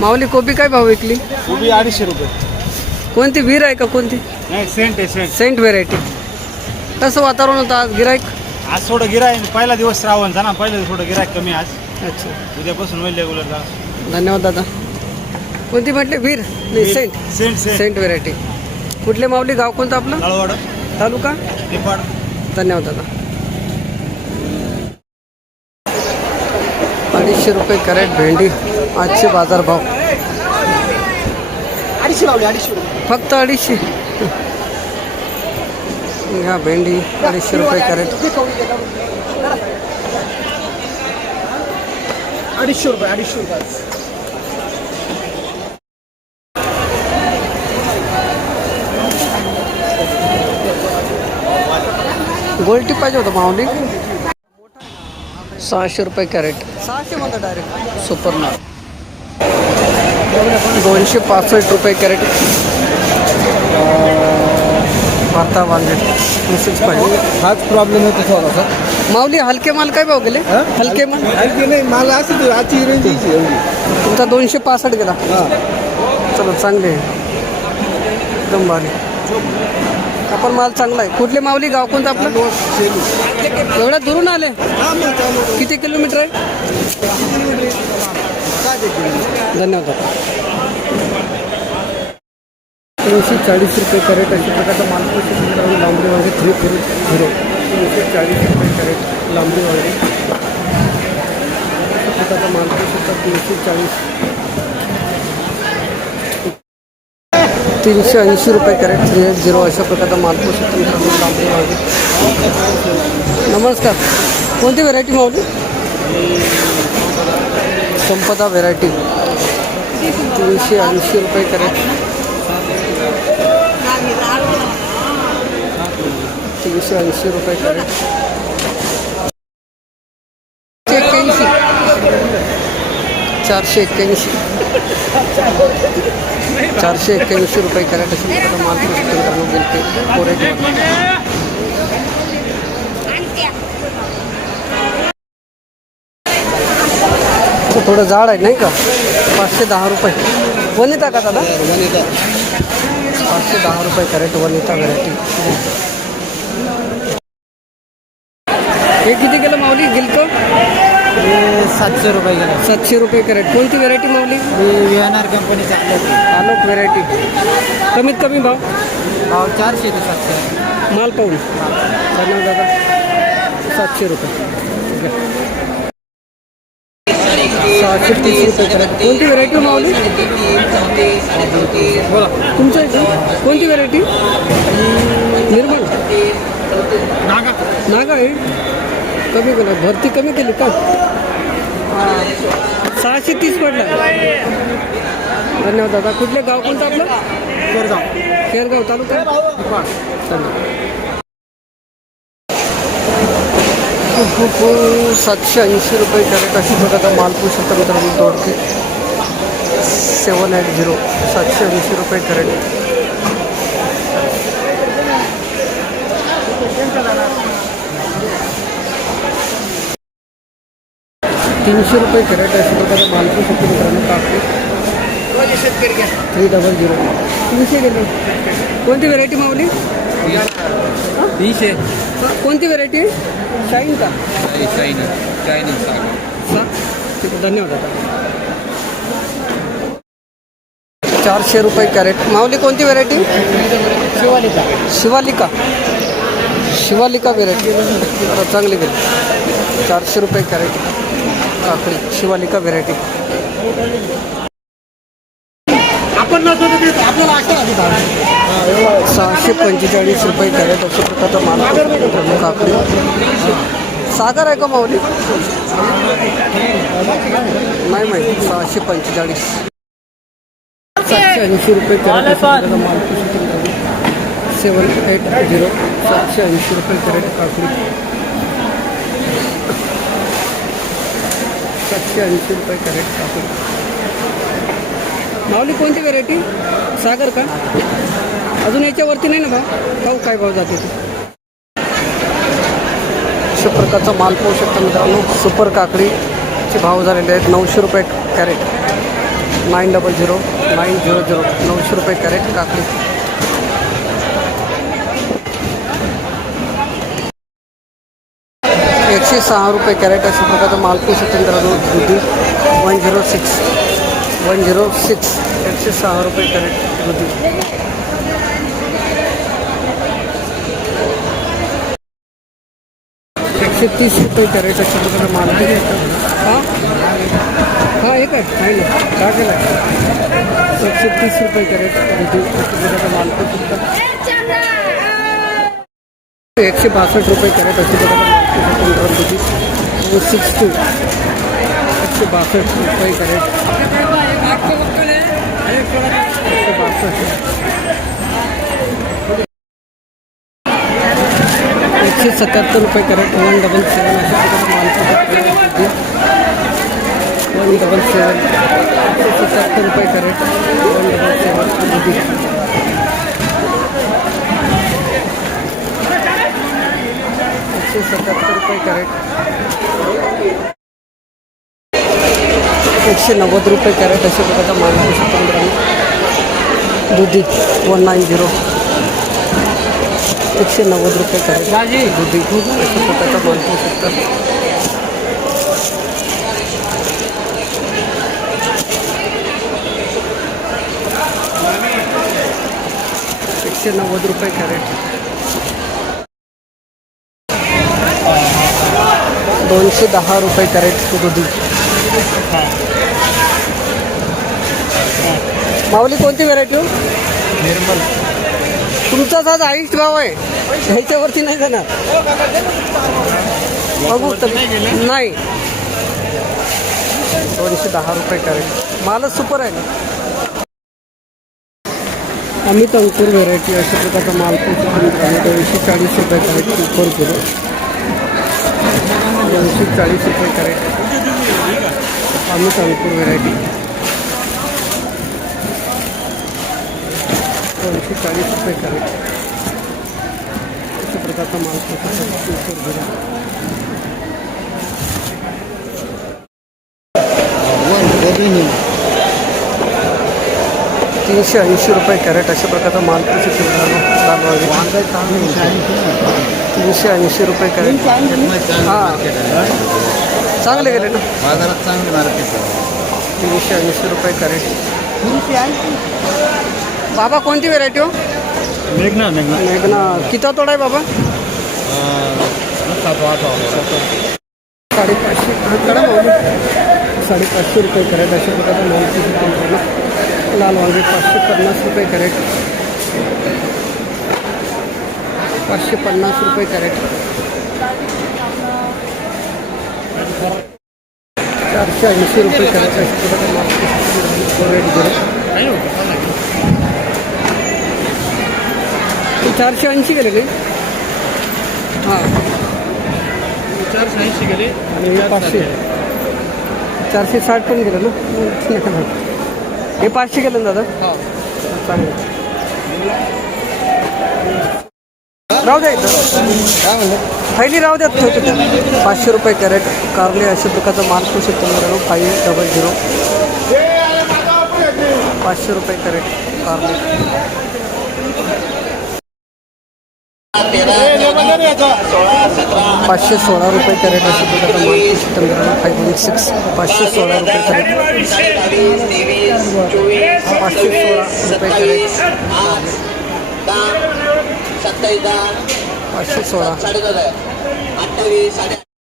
माऊली कोबी काय भाव विकली? कोबी 250 रुपये. कोणती वीर आहे का कोणती? नाही, सेंट आहे, सेंट. सेंट व्हेरायटी. कसं वातावरण होतं आज गिराईक? आज थोडं गिराय, पहिला दिवस श्रावणचा ना, पहिलं थोडं गिरायक कमी आज. अच्छा, उद्यापासून होईल रेग्युलर जा. धन्यवाद दादा. कोणती म्हटले? वीर नाही, सेंट. सेंट सेंट सेंट व्हेरायटी. कुठले माऊली? गाव कोणतं आपलं? नळवाड, तालुका? निफाड. धन्यवाद दादा. 250 रुपये कॅरेट भेंडी. आजचे बाजार भाव 250 लावले, 250 रुपये. फक्त 250. ह्या भेंडी 250 रुपये कॅरेट. 250 रुपये, 250 रुपये. गोल्टी पाहिजे होतं माऊली. 600 रुपये कॅरेट. 600 म्हणता डायरेक्ट. सुपर माल 265 रुपये कॅरेट. आता वांगे तसेच पाहिजे. हाच प्रॉब्लेम होतो थोडासा. माऊली हलके माल काय भाव गेले? हलके माल हलके नाही, मला असं आजची रेंज एवढी. तुमचा 265 गेला. चलो चांगले आहे. एकदम भारी. आपण माल चांगला आहे. कुठले माऊली? गाव कोणतं आपलं? एवढ्या दुरून आले? किती किलोमीटर आहे? धन्यवाद. 340 रुपये कॅरेट. अशा प्रकारचा माल लांबडी वांगे 340. 340 रुपये कॅरेट लांबडी वांगे. अशा प्रकारचा माल 340. 380 रुपये कॅरेट. 380. अशा प्रकारचा मालपूर लांबडी वांगे. नमस्कार. कोणती व्हेरायटी मावली? संपदा व्हेरायटी. 380 रुपये कॅरेट. 380 रुपये कॅरेट. 481. 481 रुपये कॅरेट. अशा प्रकारचा मालपूर थोडं जाड आहे नाही का? 510 रुपये. वनिता का दादा? 510 रुपये कॅरेट. वनिता व्हेरायटी. हे किती गेलं माऊली? गिलकं 700 रुपये गेला. 700 रुपये कॅरेट. कोणती व्हेरायटी माऊली? व्हीएनआर कंपनीचा आलोक व्हेरायटी. कमीत कमी भाव? भाव 400 ते 700. माल पाहून. धन्यवाद दादा. 700 रुपये. 630 रुपये कॅरेट. कोणती व्हेरायटी मावली? बोला तुमच्या इथे कोणती व्हेरायटी? निर्मल नागा आहे. कमी केलं, भरती कमी केली का? 630 पडला. धन्यवाद दादा. कुठले गाव कोणतं आपलं? केरगाव तालुका. 780 रुपये कॅरेट. अशी प्रकारचा मालपूर शकता मित्रांनो. दोडके 780. 780 रुपये कॅरेट. $300 रुपये कॅरेट. अशा प्रकारचा मालपूर शकता मित्रांनो. काकडी 300. 300 गेले. कोणती व्हेरायटी मावली? 300. कोणती व्हेरायटी? शाईन का? धन्यवाद दादा. 400 रुपये कॅरेट. माऊली कोणती व्हेरायटी? शिवालिका. शिवालिका व्हेरायटी चांगली गेली. 400 रुपये कॅरेट. काकडी शिवालिका व्हेरायटी. आपण 645 रुपये कॅरेट. अशा प्रकारचा माल. काकडी सागर आहे का माऊली? नाही माहिती. 645. 780 रुपये कॅरेट. 780. 780 रुपये कॅरेट. काकडी 780 रुपये कॅरेट. काकडी. माऊली कोणती व्हेरायटी? सागर का? अजून याच्यावरती नाही ना भाव? भाऊ काय भाव जाते? अशा प्रकारचा माल पाहू शकता मित्रांनो. सुपर काकडीचे भाव झालेले आहेत 900 रुपये कॅरेट. 900900 900 रुपये कॅरेट काकडी. ₹106 कॅरेट अशा प्रकारचा मालपूस मित्रांनो. दुधी 106 ₹106 कॅरेट दुधी. ₹130 कॅरेट अशा प्रकारचा मालपूस. हां एक आहे नाही ना काय केलं आहे. ₹130 कॅरेट दुधी अशा प्रकारचा मालपूस. ₹162 कॅरेट अशा प्रकारचा मालपूस दुधी. 62 ₹162 कॅरेट. 177 कॅरेट. 177 अशा प्रकारचा मालपूस. 177 ₹177 कॅरेट. 177 दुधी. 177 कॅरेट. ₹190 कॅरेट अशा प्रकारचा मालपूस मित्रांनो. दुधी 190 ₹190 कॅरेट दुधी अशा प्रकारचा मालपूस. 190 कॅरेट. 210 कॅरेट दुधी. माऊली कोणती व्हेरायटी हो? निर्मल. तुमचाच आज हाईस्ट भाव आहे, ह्याच्यावरती नाही जाणार. बघू तर नाही. 210 कॅरेट. मालच सुपर आहे ना. अमित अंकुर व्हेरायटी अशा प्रकारचा मालपूस ₹240 crate. Super kilo 240 crate. Amit Ankur variety 240 crate अशा प्रकारचा मालपूस. सुपर किलो 380 कॅरेट अशा प्रकारचा मालपूस. ₹380 कॅरेट. हां चांगले गेले ना बाजारात चांगली मार्केट. ₹380 कॅरेट. बाबा कोणती व्हेरायटी हो? मेघना. मेघना किती तोडा आहे बाबा? 550 कॅरेट अशा प्रकारचा मालपूस. लाल वांगे 550 कॅरेट. 550 कॅरेट. 480 कॅरेट अशा प्रकारचा मालपूस. 480 गेले काही. हां 480 गेले आणि 500 460 पण गेलं ना. हे 500 गेलं ना दादा. चांगलं राहू द्या इथं. काय म्हणलं? थैली राहू द्यात. ₹500 कॅरेट. कारले अशा प्रकारचा मालपूस आहे तुम्हाला. 500 ₹500 कॅरेट कारले. 516 कॅरेट अशा प्रकारचा मालपूस तुम्हाला. 516 ₹516 कॅरेट. 516 कॅरेट. 516.